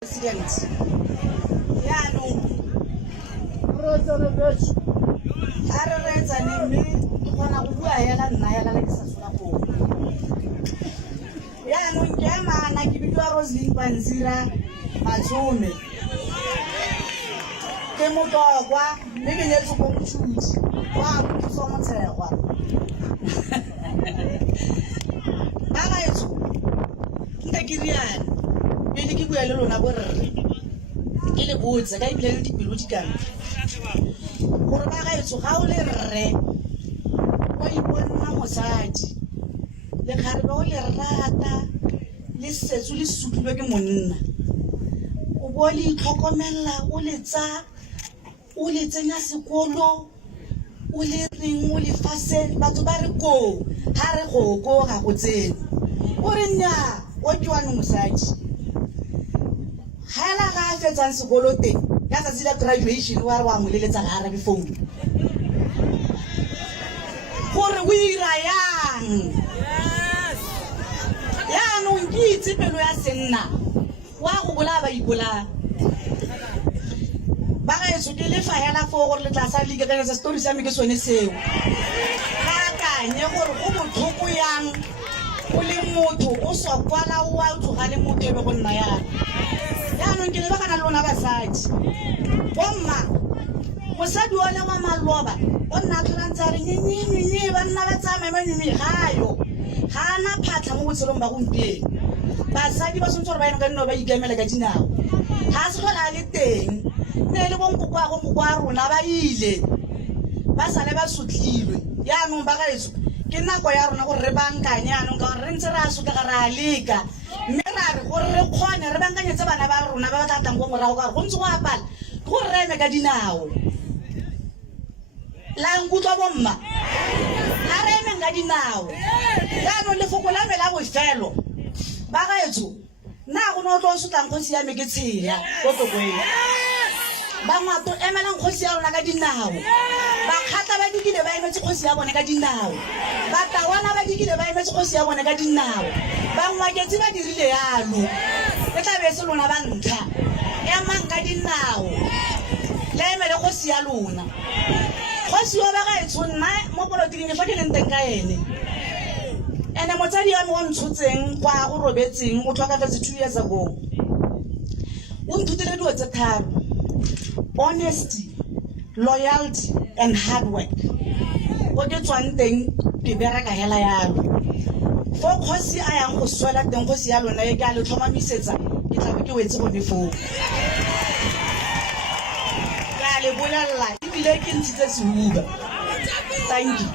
President. Yaanong a re reetsane mme ke kgona go bua hela nna hela la ke sa tshola go. Yaanong ke a mana ke bidiwa Roslyn Panzira Matsome. Ke motokwa mme ke nyetse go mothuti wa thuso motshegwa. Ba gaetso nte ke riana pele ke bua le lona borre ke le botse ka ibile le dipelo di kana gore ba gaetso ga o le rre o iponna mosadi le kgarebe o le rata le setso le sutulwe ke monna o bo le itlhokomela o le tsa o le tsenya sekolo o le reng o le fase batho ba re ko ha re go ga go tsene o re nya o ke wa mosadi hala ga a fetsang sekolo teng ya tsatsi la graduation wa re wa mo leletsa ga arabe phone gore o ira yang yaanong ke itse pelo ya senna wa go bola ba ipola ba gaetso ke le fa hela fo gore le tla sa liga ka sa story sa me ke sone seo ga kanye gore go botlhoko yang o le motho o sokwala o a tsoga le motho e be go nna yana yaanong ke le ba kana le lona basadi bomma mosadi o le wa maloba o nna tlhorantse a re nyenyenyenye ba nna ba tsamaye manyemi gayo ga ana phatlha mo botshelong ba gompieno basadi ba tshwanetse gore ba eno ka nno ba ikemela ka dinao ga se tlhola a le teng ne le bonkoko a rona ba ile ba sale ba sotlhilwe yaanong ba gaetso ke nako ya rona gore re bankanye yaanong ka gore re ntse re a sotlega re a leka mme ra re gore re kgone re bankanyetse bana ba rona ba ba tlatlang ko morago ka gore go ntse go apala ke gore re eme ka dinao la nkutlwa bomma a re emeng ka dinao yaanong lefoko la me la bofelo ba gaetso nna go ne o tlo o sotlang kgosi ya me ke tshela ko tokoeng ba ngwato emelang kgosi ya rona ka dinao ba kgatla ba dikile ba emetse kgosi ya bone ka dinao ba tawana ba dikile ba emetse kgosi ya bone ka dinao ba ngwaketse ba dirile yalo ke tla be se lona ba ntlha emang ka dinao le emele kgosi ya lona kgosi wa ba gaetsho nna mo polotiking fa ke leng teng ka ene ene motsadi wa me o ntshotseng kwa go robetseng o tlhokafetse 2 years ago o nthutile dilo tse tharo: honesty, loyalty, and hard work. Go ke tswang teng ke bereka hela yalo fo kgosi a yang go swela teng kgosi ya lona e ke a le tlhomamisetsa ke tla be ke wetse bone foo ka le bolella ebile ke ntshitse sehuba. Thank you.